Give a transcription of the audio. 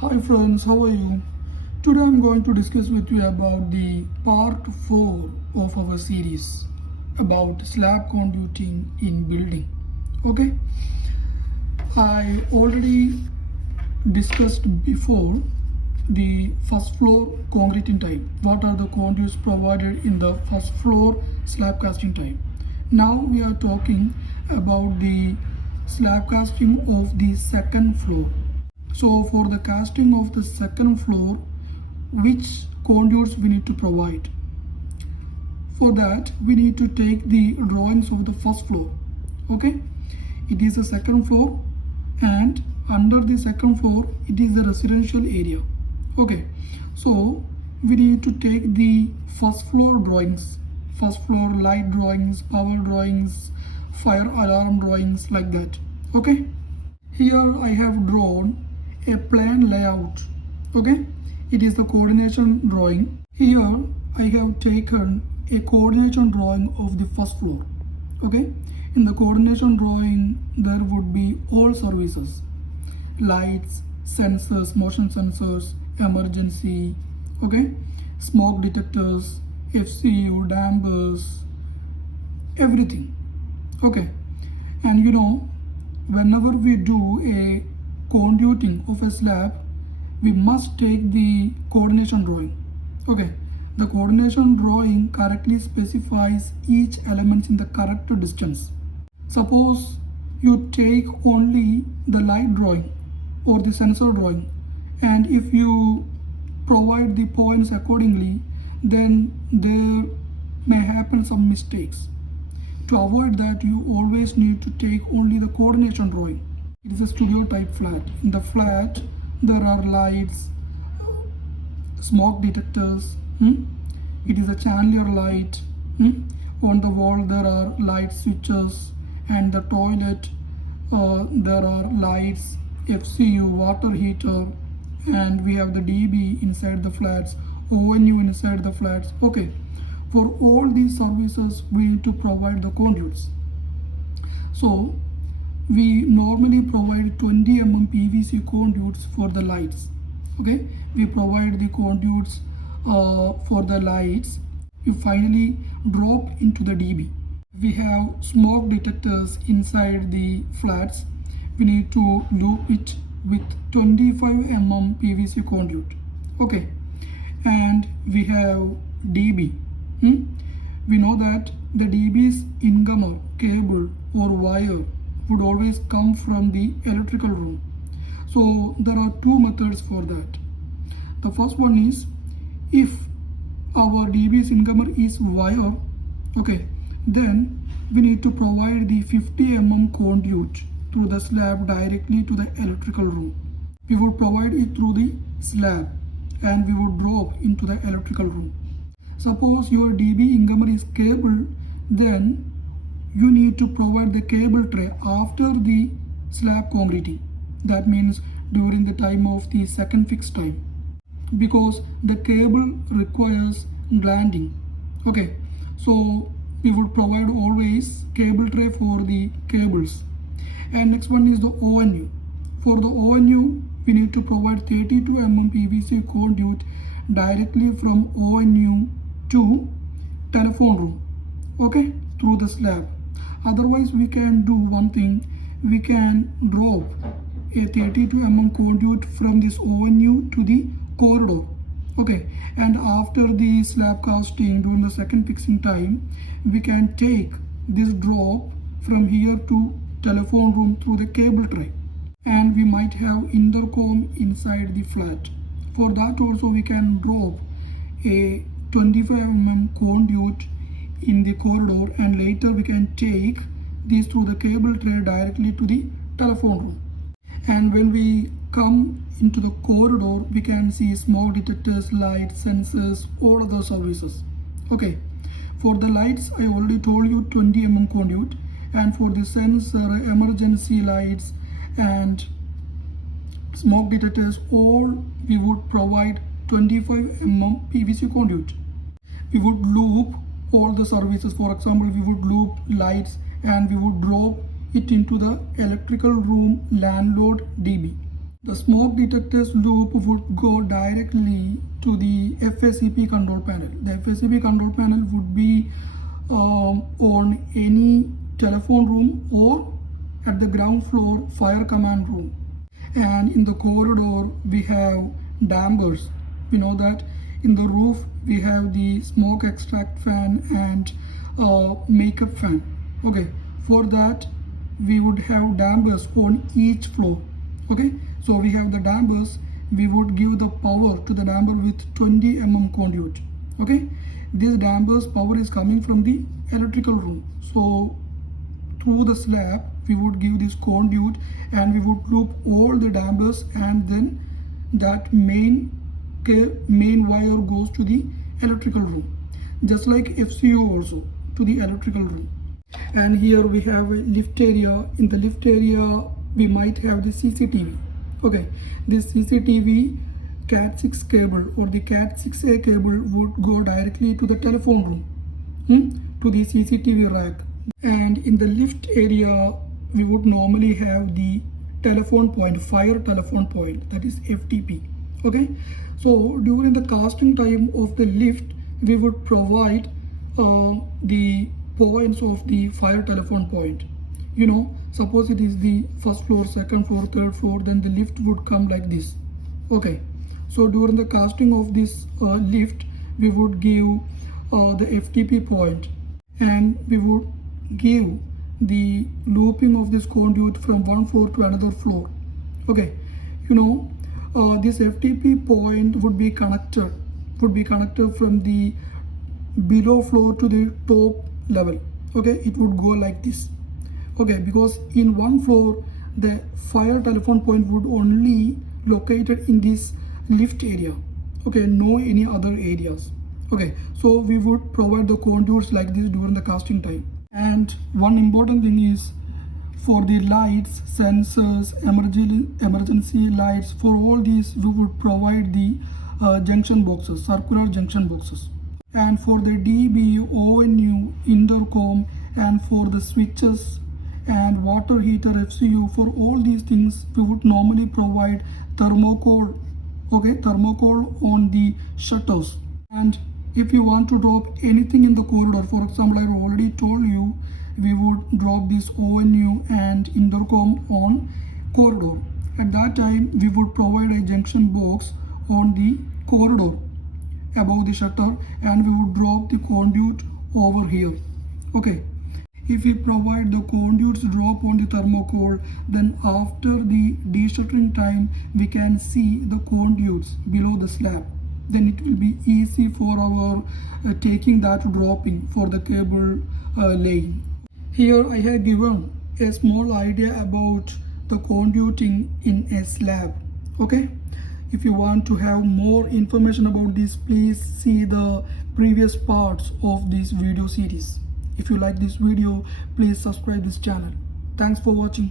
Hi friends, how are you? Today I'm going to discuss with you about the part 4 of our series about slab conduiting in building. Okay, I already discussed before the first floor concreting type. What are the conduits provided in the first floor slab casting type? Now we are talking about the slab casting of the second floor. So for the casting of the second floor, which conduits we need to provide? For that, we need to take the drawings of the first floor. Okay, it is the second floor, and under the second floor, it is the residential area. Okay, so we need to take the first floor drawings, first floor light drawings, power drawings, fire alarm drawings, like that. Okay, here I have drawn a plan layout. Okay, it is the coordination drawing. Here I have taken a coordination drawing of the first floor. Okay, in the coordination drawing there would be all services, lights, sensors, motion sensors, emergency, okay, smoke detectors, FCU, dampers, everything. Okay, and whenever we do a conduiting of a slab, we must take the coordination drawing. Okay, the coordination drawing correctly specifies each element in the correct distance. Suppose you take only the light drawing or the sensor drawing, and if you provide the points accordingly, then there may happen some mistakes. To avoid that, you always need to take only the coordination drawing. It is a studio type flat. In the flat, there are lights, smoke detectors. It is a chandelier light. On the wall, there are light switches, and the toilet, there are lights, FCU, water heater, and we have the DB inside the flats, ONU inside the flats. Okay, for all these services, we need to provide the conduits. So we normally provide 20 mm PVC conduits for the lights. Okay, we provide the conduits for the lights. We finally drop into the DB. We have smoke detectors inside the flats. We need to loop it with 25 mm PVC conduit. Okay, and we have DB. We know that the DB's incomer, cable or wire would always come from the electrical room. So there are two methods for that. The first one is, if our DB's incomer is wire, okay, then we need to provide the 50 mm conduit through the slab directly to the electrical room. We would provide it through the slab and we would drop into the electrical room. Suppose your DB incomer is cable, then you need to provide the cable tray after the slab concreting. That means during the time of the second fixed time, because the cable requires landing. Okay, so we would provide always cable tray for the cables. And next one is the ONU. For the ONU, we need to provide 32 mm PVC conduit directly from ONU to telephone room, okay, through the slab. Otherwise, we can do one thing. We can drop a 32 mm conduit from this ONU to the corridor. Okay, and after the slab casting during the second fixing time, we can take this drop from here to telephone room through the cable tray, and we might have intercom inside the flat. For that also, we can drop a 25 mm conduit in the corridor, and later we can take this through the cable tray directly to the telephone room. And when we come into the corridor, we can see smoke detectors, lights, sensors, all other services. Okay, for the lights, I already told you 20 mm conduit, and for the sensor, emergency lights and smoke detectors, all we would provide 25 mm PVC conduit. We would loop all the services. For example, we would loop lights and we would drop it into the electrical room landlord DB. The smoke detector's loop would go directly to the FACP control panel. The FACP control panel would be on any telephone room or at the ground floor fire command room. And in the corridor we have dampers. We know that in the roof we have the smoke extract fan and makeup fan. Okay, for that we would have dampers on each floor. Okay, so we have the dampers. We would give the power to the damper with 20 mm conduit. Okay, this dampers power is coming from the electrical room. So through the slab we would give this conduit and we would loop all the dampers, and then that main wire goes to the electrical room, just like FCU also to the electrical room. And here we have a lift area. In the lift area we might have the CCTV. Okay, this CCTV Cat6 cable or the Cat6A cable would go directly to the telephone room, to the CCTV rack. And in the lift area we would normally have the telephone point, fire telephone point, that is FTP. Okay, so during the casting time of the lift we would provide the points of the fire telephone point. You know, suppose it is the first floor, second floor, third floor, then the lift would come like this. Okay, so during the casting of this lift we would give the FTP point, and we would give the looping of this conduit from one floor to another floor. Okay, you know, this FTP point would be connected from the below floor to the top level. Okay, it would go like this. Okay, because in one floor the fire telephone point would only located in this lift area. Okay, no any other areas. Okay, so we would provide the conduits like this during the casting time. And one important thing is, for the lights, sensors, emergency lights, for all these we would provide the junction boxes, circular junction boxes. And for the DB, ONU, intercom, and for the switches and water heater, FCU, for all these things we would normally provide thermocol. Okay, thermocol on the shutters. And if you want to drop anything in the corridor, for example, I already told you we would drop this ONU and intercom on corridor. At that time we would provide a junction box on the corridor above the shutter, and we would drop the conduit over here. Okay, if we provide the conduits drop on the thermocol, then after the de-shuttering time we can see the conduits below the slab. Then it will be easy for our taking that dropping for the cable laying. Here I have given a small idea about the conduiting in a slab. Okay, if you want to have more information about this, please see the previous parts of this video series. If you like this video, please subscribe this channel. Thanks for watching.